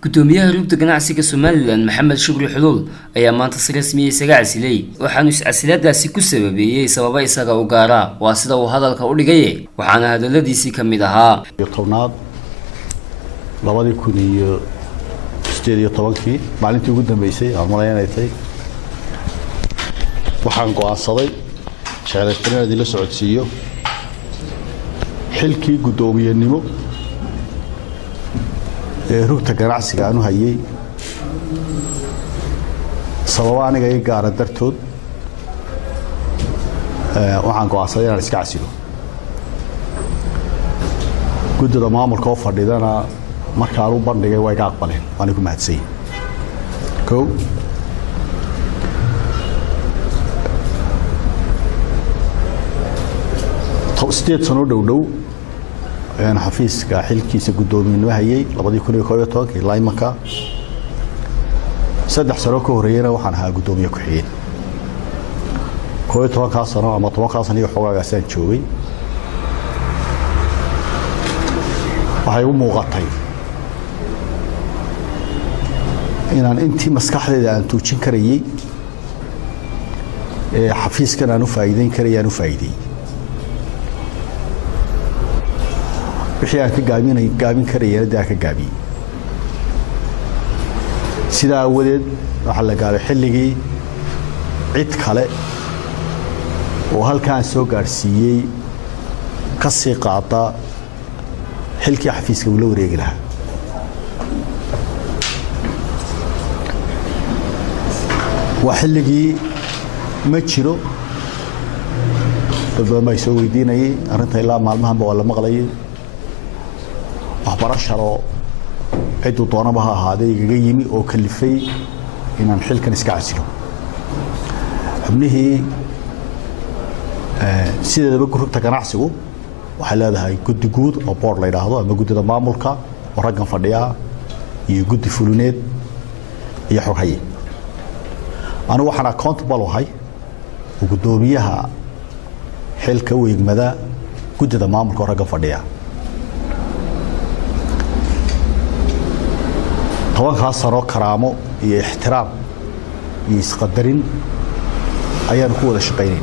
gudoomiyaha rugta ganacsiga Somaliland Maxamed Shukri Xulul ayaa maanta si rasmi ah isaga casilay waxaanu is-casilaadaasi ku sababeeyay sababa isaga u gaara waa sida uu hadalka u dhigay waxaana hadaladiisii kamid ahaa tobnaad 2018 maalintii ugu dambeysay aan malaynayay waxaan go'aansaday shaqaalaha la socodsiiyo xilkii gudoomiyenimo rugta ganacsiga aanu hayay sababa aniga ay gaar dartood waxaan go'aansaday inaan iska casilo guddiga maamulka oo fadhidana marka aan u bandhigay way ka aqbaleen waan ku mahadsan kow toosted sano dhow أنا حفيز كحيل كيس قدومي نوهي لبدي كوني كويتوك لاي مكا سدح سروكو رينا وحنها قدومي كحيل كويتوك أصلا أما توقع أصلا يحوق عسان شوي وهاي مغطي إن أنتي مسكح لي أن توجين كريي حفيز كنا نفايدين كريا نفايدين بحياة كجابين كريه ده كجابي سيدا ولد وحلا قال حلقي عيد خلق وهل كان سوق أرسيي قصي قاطع حلقي حفيز كولو رجلها وحلقي متشرو ما يسوي ديني أرنت إلا معلمها ولا مغلي برشروا عدو طونبها هذه يجيني أو كلفي إن نحل كان إسكاسيو ابنه سيدة بكرة تكنعسو وحلا هذا جود جود أو بور ليدا هذا ما جود المامولكا ورجع فديا يجود فلونات يحرهي أنا وحنا كنت بالوهاي وجودوبيها حل كوي مدى جود المامولكا ورجع فديا طبعاً صاروا كرامة احترام يسقدرين أيام قوة الشقيين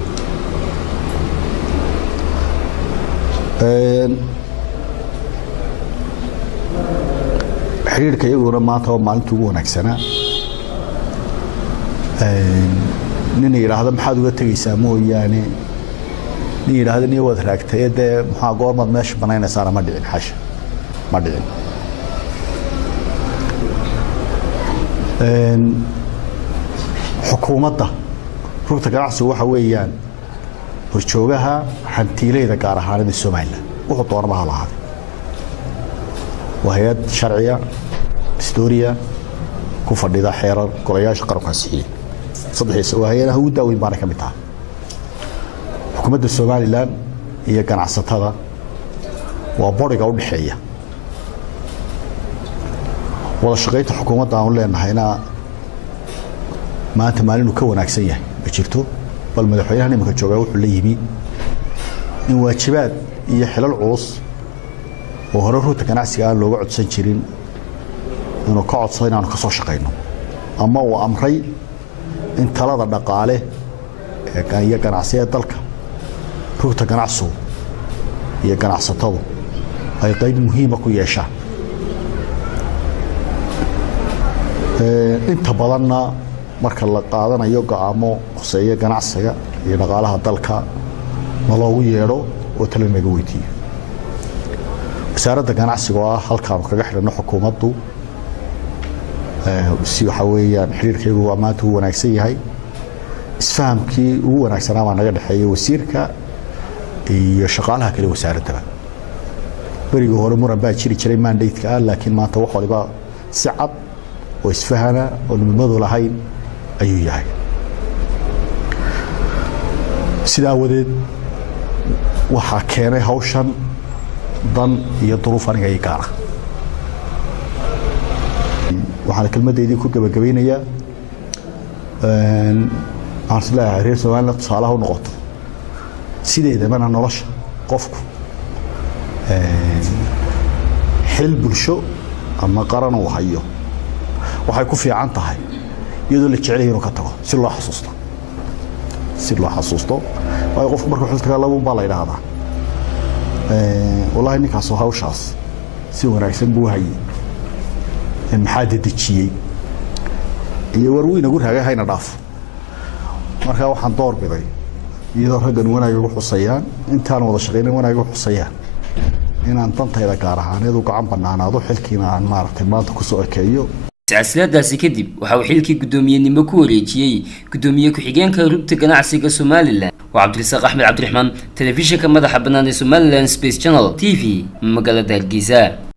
حرير كيقولون ما توا مالتو ونكسنا نني هذا محد وقت يسموه يعني نير هذا نيو ذراك تيدا محاقور ما مش بنينا صار مدين حش مدين حكومته رugta ganacsigu waxa weeyaan horjoogaha hantiileeda gaar ahaan Soomaaliland wuxuu doonaba lahayd wahayad sharciya historia ku fadhida xeerar golayaasha qaranka saxiix saddex wahayadaha ugu daaweyn baan ka mid ah xukuumadda Soomaaliland iyo ganacsatada waa boriga u dhaxeeya wada shaqeynta xukuumadda aan leenahayna maanta maalin uu ka wanaagsan yahay ma jirto bal madaxweynaha nimanka jooga wuxuu leeyahay in waajibaad iyo xilal culus oo hore rugta ganacsiga aan looga codsan jirin inuu ka codsado inaanu ka soo shaqeyno ama uu amray in talada dhaqaale ee ganacsiga dalka rugta ganacsigu iyo ganacsatadu ay qayb muhiim ah ku yeeshaan inta badanna marka la qaadanayo go'aamo qoseeyo ganacsiga iyo dhaqaalaha dalka ma loogu yeero oo talo naga weydiiyo wasaaradda ganacsiga waa halkaan kaga xidhno xukuumaddu si waxa weeyaan xiriirkeedu waa maanta uu wanaagsan yahay isfahamkii ugu wanaagsanaa baa naga dhaxeeyay wasiirka iyo shaqaalaha kale wasaaradda bariga hore muran baa jiri jiray mandate-ka laakiin maanta wax waliba si cad وإسفهنا ونمضوا لهين أيوه سيدا ودد وحكينا هوشان ضن يظروف أنا جاي كارا وحنا كلمة دي كل جبينة يا أرسل عريس وأنا تصالح ونقط سيدا إذا ما أنا نرش قفكم حل بالشو أما قرن وحيه waxay ku fiican tahay iyadoo la jecel yahay inuu ka tago si loo xasuusto waayo qofku markuu xilka tagaa laba baa la yiraahdaa wallahi ninkaas oo hawshaas si wanaagsan buu hayay maxaa dedejiyay iyo warweyna ugu raagay hayna dhaaf marka waxaan door biday iyadoo raggan wanaag ugu xusayaan intaan wada shaqeynay wanaag ugu xusayaan inaan dantayda gaar ahaaneed u gacan banaanaado xilkiina aan maaragtay maanta ku soo ekeeyo iscasilaadaasi kadib waxa uu xilkii guddoomiyenimo ku wareejiyey guddoomiye ku-xigeenka rugta ganacsiga Somaliland waa Cabdirasaaq Axmed Cabdiraxmaan telefishinka madaxa bannaan ee Somaliland Space Channel TV magaalada Hargeysa.